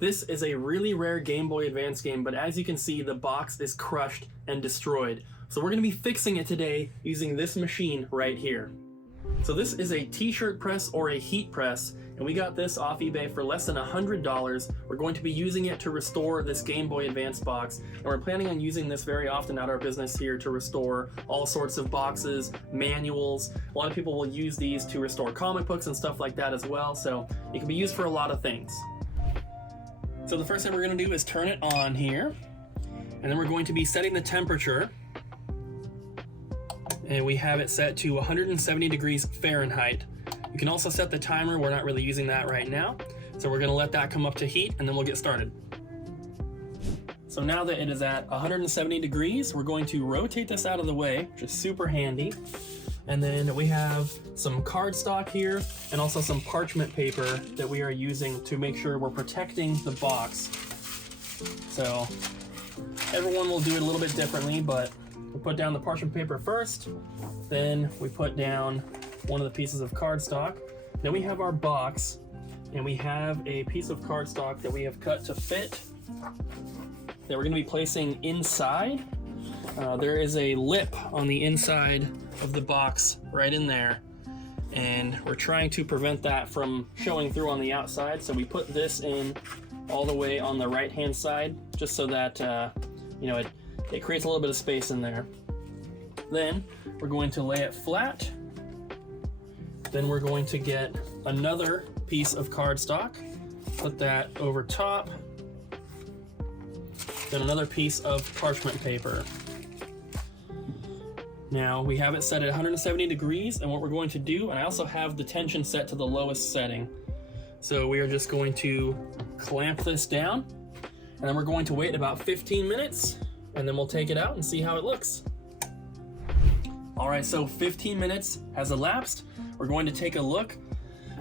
This is a really rare Game Boy Advance game, but as you can see, the box is crushed and destroyed. So we're going to be fixing it today using this machine right here. So this is a t-shirt press or a heat press, and we got this off eBay for less than $100. We're going to be using it to restore this Game Boy Advance box, and we're planning on using this very often at our business here to restore all sorts of boxes, manuals. A lot of people will use these to restore comic books and stuff like that as well, so it can be used for a lot of things. So the first thing we're going to do is turn it on here, and then we're going to be setting the temperature. And we have it set to 170 degrees Fahrenheit. You can also set the timer. We're not really using that right now. So we're gonna let that come up to heat and then we'll get started. So now that it is at 170 degrees, we're going to rotate this out of the way, which is super handy. And then we have some cardstock here and also some parchment paper that we are using to make sure we're protecting the box. So everyone will do it a little bit differently, but we put down the parchment paper first, then we put down one of the pieces of cardstock. Then we have our box, and we have a piece of cardstock that we have cut to fit that we're going to be placing inside. There is a lip on the inside of the box right in there, and we're trying to prevent that from showing through on the outside. So we put this in all the way on the right hand side just so that it creates a little bit of space in there. Then we're going to lay it flat. Then we're going to get another piece of cardstock, put that over top. Then another piece of parchment paper. Now we have it set at 170 degrees, and what we're going to do, and I also have the tension set to the lowest setting. So we are just going to clamp this down, and then we're going to wait about 15 minutes. And then we'll take it out and see how it looks. All right, so 15 minutes has elapsed. We're going to take a look.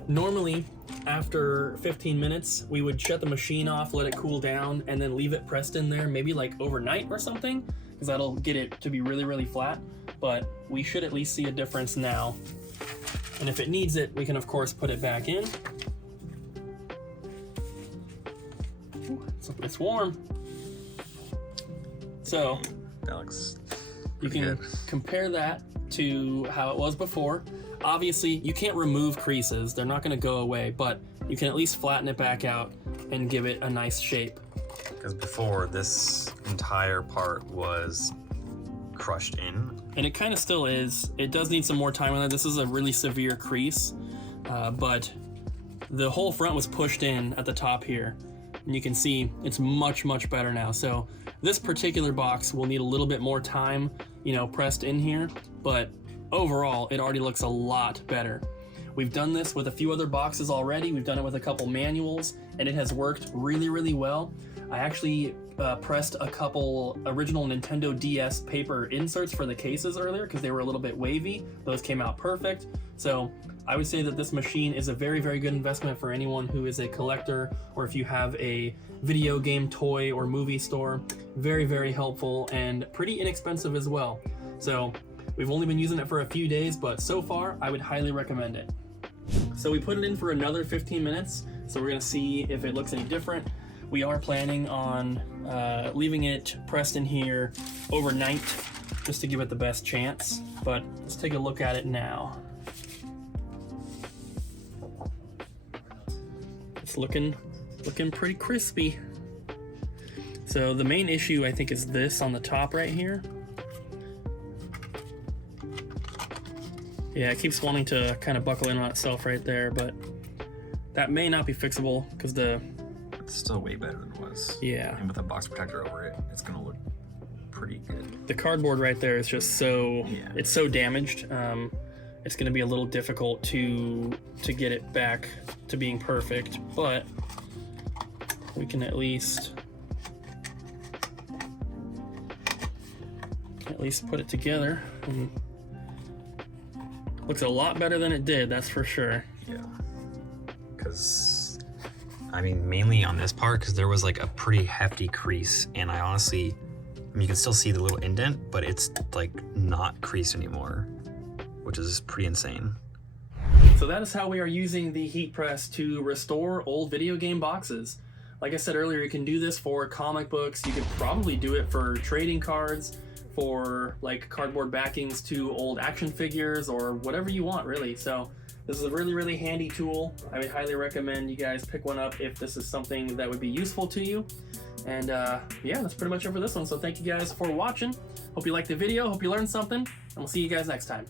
Normally, after 15 minutes, we would shut the machine off, let it cool down, and then leave it pressed in there, maybe like overnight or something, because that'll get it to be really, really flat. But we should at least see a difference now. And if it needs it, we can of course put it back in. Ooh, it's warm. So that looks you can good. Compare that to how it was before. Obviously, you can't remove creases. They're not going to go away, but you can at least flatten it back out and give it a nice shape. Because before, this entire part was crushed in. And it kind of still is. It does need some more time on it. This is a really severe crease, but the whole front was pushed in at the top here. And you can see it's much, much better now. So this particular box will need a little bit more time, pressed in here, but overall, it already looks a lot better. We've done this with a few other boxes already. We've done it with a couple manuals, and it has worked really, really well. I actually pressed a couple original Nintendo DS paper inserts for the cases earlier because they were a little bit wavy. Those came out perfect. So I would say that this machine is a very, very good investment for anyone who is a collector, or if you have a video game, toy, or movie store. Very, very helpful and pretty inexpensive as well. So we've only been using it for a few days, but so far I would highly recommend it. So we put it in for another 15 minutes, so we're gonna see if it looks any different. We are planning on leaving it pressed in here overnight just to give it the best chance, but let's take a look at it now. It's looking pretty crispy. So the main issue I think is this on the top right here. Yeah, it keeps wanting to kind of buckle in on itself right there, but that may not be fixable because It's still way better than it was. Yeah. And with a box protector over it, it's gonna look pretty good. The cardboard right there is just so, it's so damaged. It's gonna be a little difficult to get it back to being perfect, but we can at least put it together. And looks a lot better than it did, that's for sure. Yeah. Because, I mean, mainly on this part, because there was like a pretty hefty crease, and I honestly, you can still see the little indent, but it's like not creased anymore, which is pretty insane. So that is how we are using the heat press to restore old video game boxes. Like I said earlier, you can do this for comic books. You could probably do it for trading cards, for like cardboard backings to old action figures, or whatever you want, really. So this is a really, really handy tool. I would highly recommend you guys pick one up if this is something that would be useful to you. And yeah, that's pretty much it for this one. So thank you guys for watching. Hope you liked the video. Hope you learned something. And we'll see you guys next time.